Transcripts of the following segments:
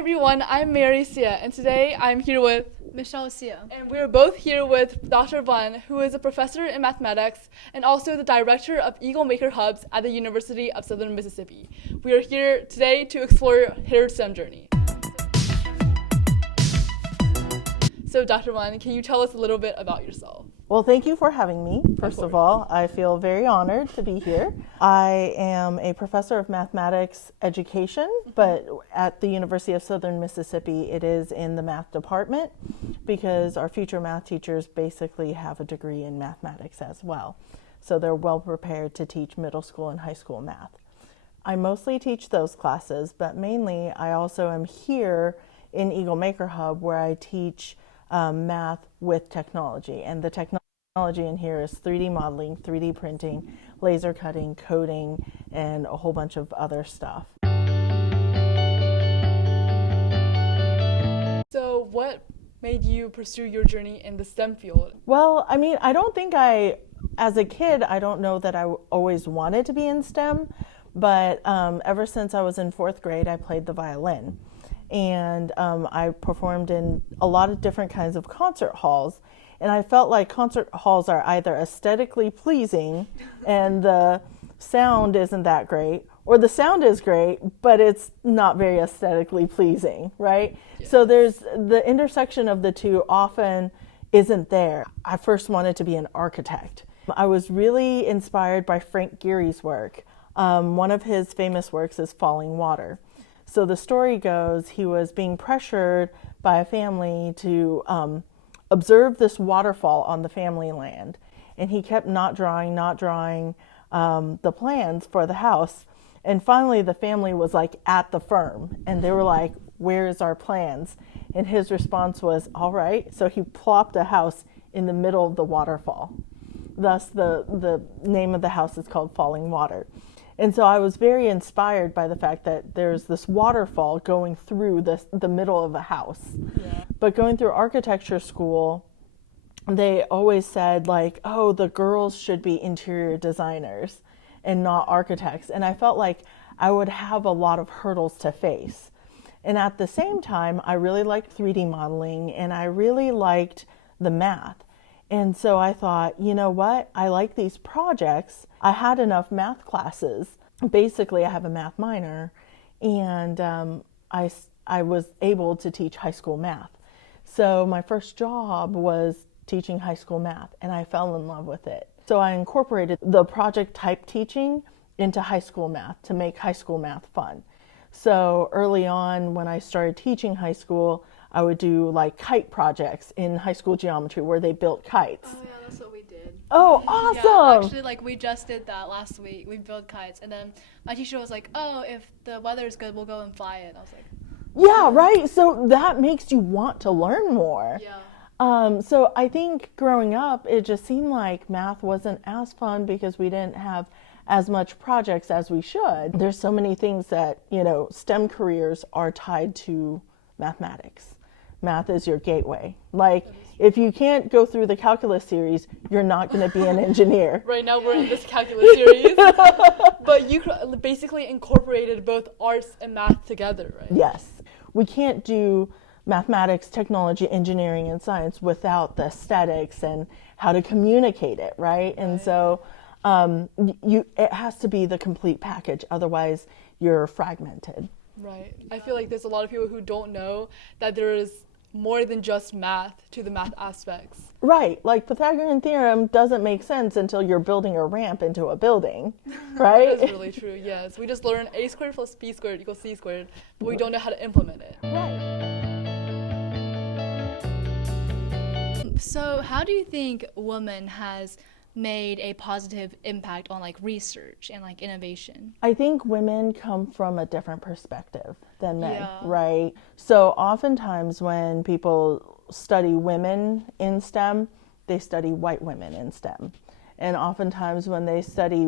Everyone, I'm Mary Sia, and today I'm here with Michelle Sia. and we're both here with Dr. Van, who is a professor in mathematics and also the director of Eagle Maker Hubs at the University of Southern Mississippi. We are here today to explore her STEM journey. So, Dr. Van, can you tell us a little bit about yourself? Well, thank you for having me. First of all, I feel very honored to be here. I am a professor of mathematics education, but at the University of Southern Mississippi, it is in the math department because our future math teachers basically have a degree in mathematics as well. So they're well prepared to teach middle school and high school math. I mostly teach those classes, but mainly I also am here in Eagle Maker Hub where I teach math with technology. And the technology in here is 3D modeling, 3D printing, laser cutting, coding, and a whole bunch of other stuff. So, what made you pursue your journey in the STEM field? Well, I don't think as a kid, I don't know that I always wanted to be in STEM, but ever since I was in fourth grade, I played the violin. And I performed in a lot of different kinds of concert halls. And I felt like concert halls are either aesthetically pleasing and the sound isn't that great, or the sound is great, but it's not very aesthetically pleasing, right? Yeah. So there's the intersection of the two often isn't there. I first wanted to be an architect. I was really inspired by Frank Gehry's work. One of his famous works is Falling Water. So the story goes he was being pressured by a family to observe this waterfall on the family land. And he kept not drawing the plans for the house. And finally the family was like at the firm and they were like, "Where's our plans?" And his response was, "All right." So he plopped a house in the middle of the waterfall. Thus the name of the house is called Falling Water. And so I was very inspired by the fact that there's this waterfall going through the middle of a house. Yeah. But going through architecture school, they always said like, "Oh, the girls should be interior designers and not architects." And I felt like I would have a lot of hurdles to face. And at the same time, I really liked 3D modeling and I really liked the math. And so I thought, you know what? I like these projects. I had enough math classes. Basically, I have a math minor, and I was able to teach high school math. So my first job was teaching high school math, and I fell in love with it. So I incorporated the project type teaching into high school math to make high school math fun. So early on, when I started teaching high school, I would do like kite projects in high school geometry where they built kites. Oh yeah, that's what we did. Oh, awesome! Yeah, actually, like we just did that last week. We built kites, and then my teacher was like, "Oh, if the weather is good, we'll go and fly it." I was like, yeah, right. So that makes you want to learn more. Yeah. So I think growing up, it just seemed like math wasn't as fun because we didn't have as much projects as we should. There's so many things that, STEM careers are tied to mathematics. Math is your gateway. Like, if you can't go through the calculus series, you're not going to be an engineer. Right now we're in this calculus series, but you basically incorporated both arts and math together, right? Yes. We can't do mathematics, technology, engineering, and science without the aesthetics and how to communicate it, right? And so it has to be the complete package. Otherwise, you're fragmented. Right. I feel like there's a lot of people who don't know that there is more than just math to the math aspects. Right. Like Pythagorean theorem doesn't make sense until you're building a ramp into a building, right? That's really true, yes. We just learn a squared plus b squared equals c squared, but we don't know how to implement it. Right. So how do you think women has made a positive impact on like research and like innovation? I think women come from a different perspective than men, Yeah. right? So oftentimes when people study women in STEM, they study white women in STEM. And oftentimes when they study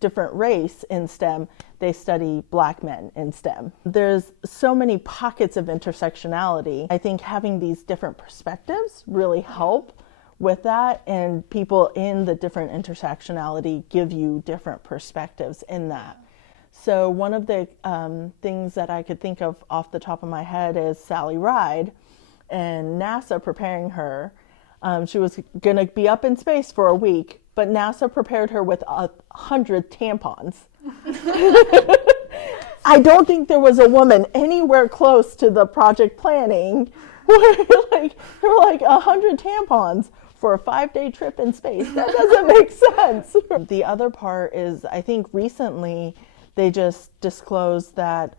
different race in STEM, they study black men in STEM. There's so many pockets of intersectionality. I think having these different perspectives really help with that, and people in the different intersectionality give you different perspectives in that. So one of the things that I could think of off the top of my head is Sally Ride and NASA preparing her. She was going to be up in space for a week, but NASA prepared her with 100 tampons. I don't think there was a woman anywhere close to the project planning where there were like 100 tampons for a 5-day trip in space. That doesn't make sense. The other part is, I think recently they just disclosed that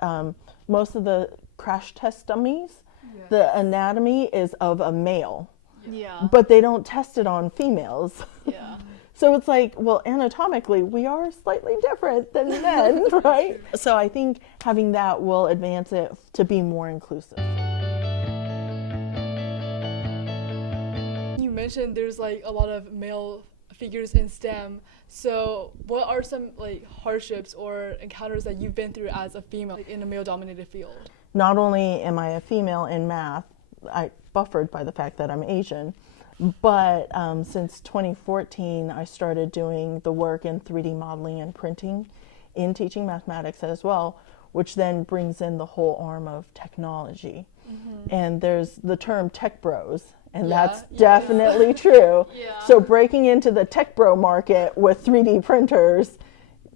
most of the crash test dummies, the anatomy is of a male. Yeah. But they don't test it on females. Yeah. So it's like, well, anatomically, we are slightly different than men, right? So I think having that will advance it to be more inclusive. You mentioned there's like a lot of male figures in STEM. So what are some like hardships or encounters that you've been through as a female in a male-dominated field? Not only am I a female in math, I buffered by the fact that I'm Asian, but since 2014, I started doing the work in 3D modeling and printing in teaching mathematics as well, which then brings in the whole arm of technology. And there's the term tech bros, and that's definitely true. Yeah. So breaking into the tech bro market with 3D printers,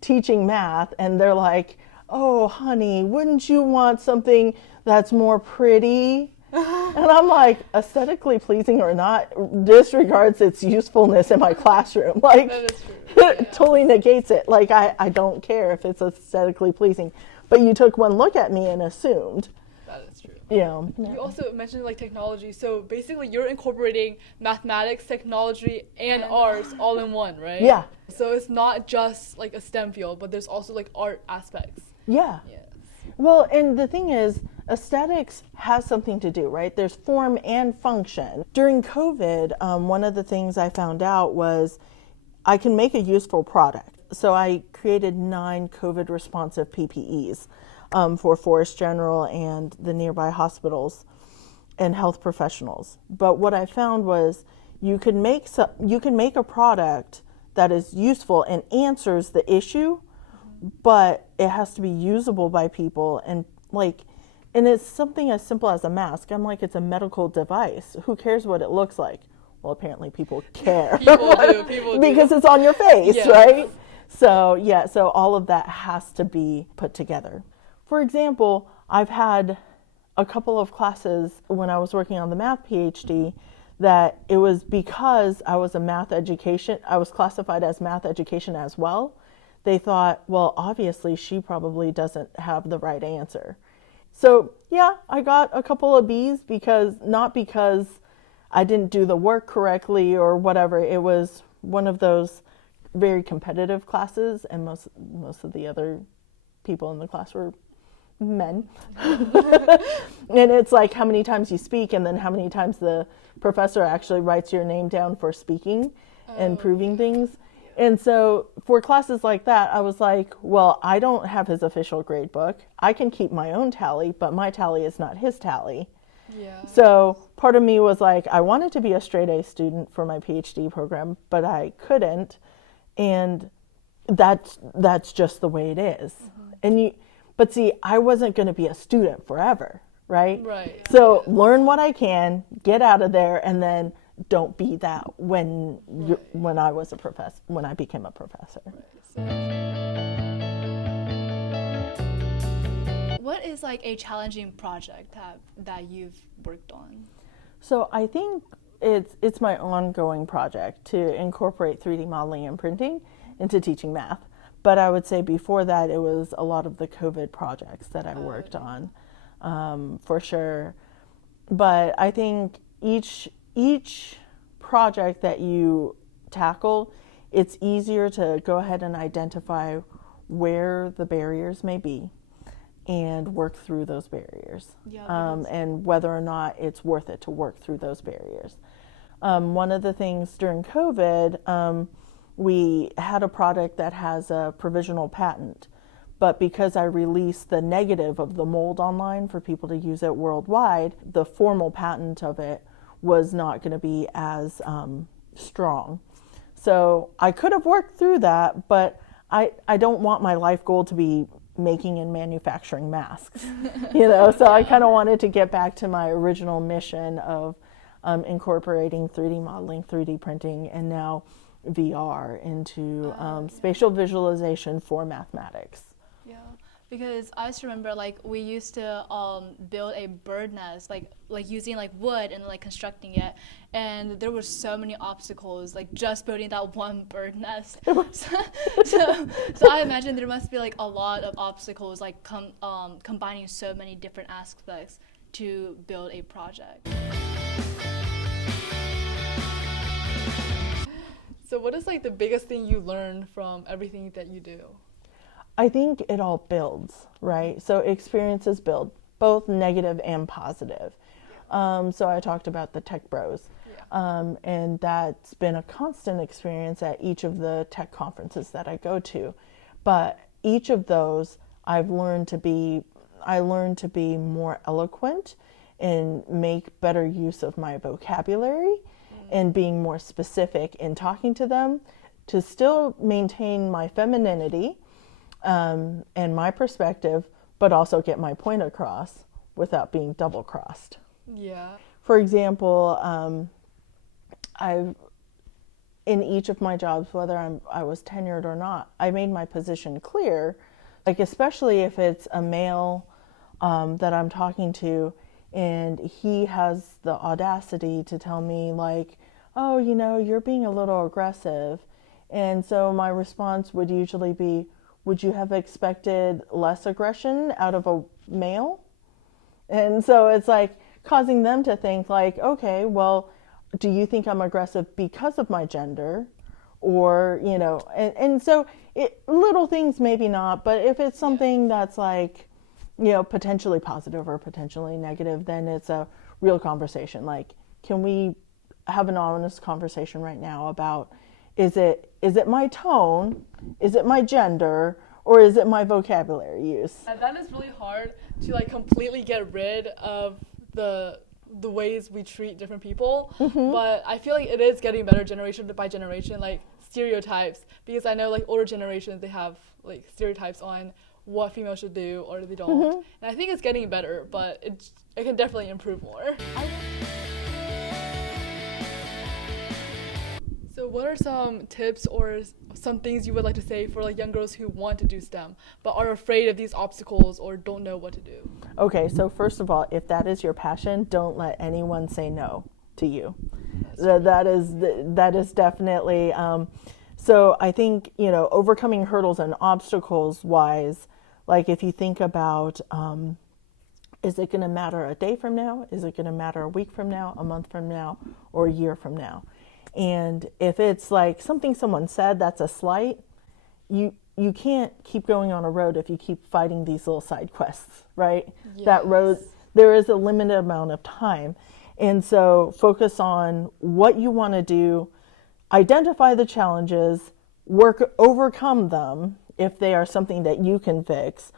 teaching math, and they're like, oh, honey, wouldn't you want something that's more pretty? And I'm like, aesthetically pleasing or not, disregards its usefulness in my classroom. Like, That is true. it totally negates it. Like, I don't care if it's aesthetically pleasing. But you took one look at me and assumed, That is true. you know. You also mentioned like technology. So basically you're incorporating mathematics, technology, and arts all in one, right? Yeah. So it's not just like a STEM field, but there's also like art aspects. Yeah. Yes. Well, and the thing is, aesthetics has something to do, right? There's form and function. During COVID, one of the things I found out was I can make a useful product. So I created 9 COVID responsive PPEs for Forest General and the nearby hospitals and health professionals. But what I found was you can make a product that is useful and answers the issue, but it has to be usable by people, and it's something as simple as a mask. I'm like, it's a medical device. Who cares what it looks like? Well, apparently people care. People do. Because it's on your face, Yes. right? So all of that has to be put together. For example, I've had a couple of classes when I was working on the math PhD that it was because I was I was classified as math education as well. They thought, well, obviously she probably doesn't have the right answer. So yeah, I got a couple of B's not because I didn't do the work correctly or whatever. It was one of those very competitive classes, and most of the other people in the class were men. And it's like how many times you speak and then how many times the professor actually writes your name down for speaking and proving things. And so for classes like that, I was like, well, I don't have his official grade book. I can keep my own tally, but my tally is not his tally. Yeah. So part of me was like, I wanted to be a straight A student for my PhD program, but I couldn't. And that's just the way it is. But see, I wasn't going to be a student forever, right? Right. So learn what I can, get out of there, and then don't be that when I was a professor, when I became a professor. What is like a challenging project that you've worked on? So I think it's my ongoing project to incorporate 3D modeling and printing into teaching math. But I would say before that, it was a lot of the COVID projects that I worked on, for sure. But I think each project that you tackle, it's easier to go ahead and identify where the barriers may be and work through those barriers, and whether or not it's worth it to work through those barriers. One of the things during COVID, we had a product that has a provisional patent, but because I released the negative of the mold online for people to use it worldwide, the formal patent of it was not going to be as strong. So I could have worked through that, but I don't want my life goal to be making and manufacturing masks. So I kind of wanted to get back to my original mission of incorporating 3D modeling, 3D printing, and now VR into spatial visualization for mathematics. Yeah, because I just remember like we used to build a bird nest like using like wood and like constructing it, and there were so many obstacles like just building that one bird nest. so I imagine there must be like a lot of obstacles like combining so many different aspects to build a project. So what is like the biggest thing you learned from everything that you do? I think it all builds, right? So experiences build, both negative and positive. So I talked about the tech bros, and that's been a constant experience at each of the tech conferences that I go to. But each of those, I learned to be more eloquent and make better use of my vocabulary and being more specific in talking to them to still maintain my femininity and my perspective, but also get my point across without being double crossed. Yeah. For example, in each of my jobs, whether I was tenured or not, I made my position clear, like especially if it's a male that I'm talking to and he has the audacity to tell me like, oh, you're being a little aggressive. And so my response would usually be, would you have expected less aggression out of a male? And so it's like causing them to think like, okay, well, do you think I'm aggressive because of my gender? Or, and so little things maybe not, but if it's something that's like, potentially positive or potentially negative, then it's a real conversation. Like, can we have an honest conversation right now about, is it my tone, is it my gender, or is it my vocabulary use? And that is really hard to like completely get rid of the ways we treat different people. But I feel like it is getting better generation by generation, like stereotypes, because I know like older generations, they have like stereotypes on what females should do or they don't. And I think it's getting better, but it can definitely improve more. So what are some tips or some things you would like to say for like young girls who want to do STEM but are afraid of these obstacles or don't know what to do? Okay, so first of all, if that is your passion, don't let anyone say no to you. That is definitely, so I think, overcoming hurdles and obstacles wise, like if you think about, is it going to matter a day from now? Is it going to matter a week from now, a month from now, or a year from now? And if it's like something someone said that's a slight, you can't keep going on a road if you keep fighting these little side quests, right? Yes. That road, there is a limited amount of time. And so focus on what you want to do, identify the challenges, overcome them if they are something that you can fix,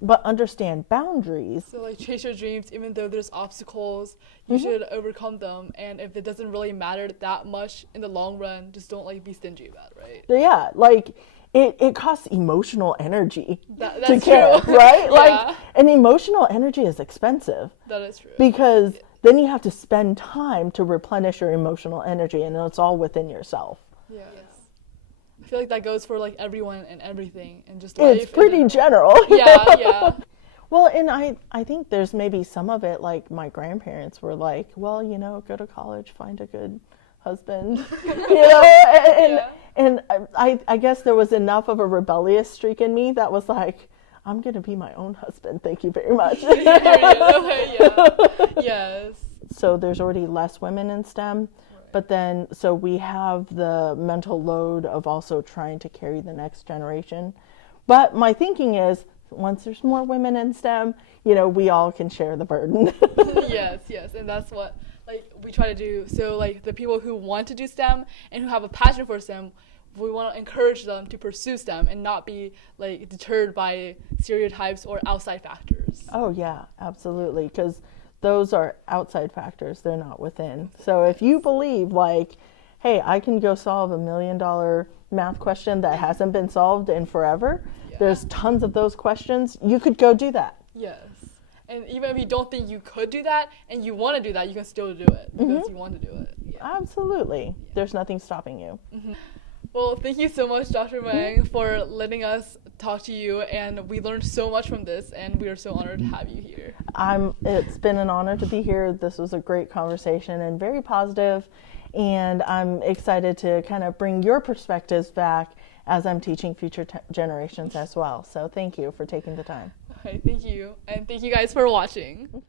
but understand boundaries. So like chase your dreams, even though there's obstacles, you should overcome them. And if it doesn't really matter that much in the long run, just don't like be stingy about it, right? Yeah, like it costs emotional energy That's to care, true. right? Yeah. Like, and emotional energy is expensive That is true. because then you have to spend time to replenish your emotional energy, and it's all within yourself. Yeah. I feel like that goes for like everyone and everything and just life. It's pretty general. Yeah. Well, and I think there's maybe some of it, like my grandparents were like, well, go to college, find a good husband, and I guess there was enough of a rebellious streak in me that was like, I'm going to be my own husband. Thank you very much. Yes. So there's already less women in STEM. But then, so we have the mental load of also trying to carry the next generation. But my thinking is, once there's more women in STEM, we all can share the burden. Yes. And that's what like we try to do. So like the people who want to do STEM and who have a passion for STEM, we want to encourage them to pursue STEM and not be like deterred by stereotypes or outside factors. Oh yeah, absolutely. Because those are outside factors, they're not within. So if you believe like, hey, I can go solve $1 million math question that hasn't been solved in forever, There's tons of those questions. You could go do that. Yes. And even if you don't think you could do that and you want to do that, you can still do it because you want to do it. Yeah. Absolutely. There's nothing stopping you. Well, thank you so much, Dr. Wang, for letting us talk to you, and we learned so much from this, and we are so honored to have you here. It's been an honor to be here. This was a great conversation and very positive, and I'm excited to kind of bring your perspectives back as I'm teaching future generations as well. So thank you for taking the time. Okay, thank you, and thank you guys for watching.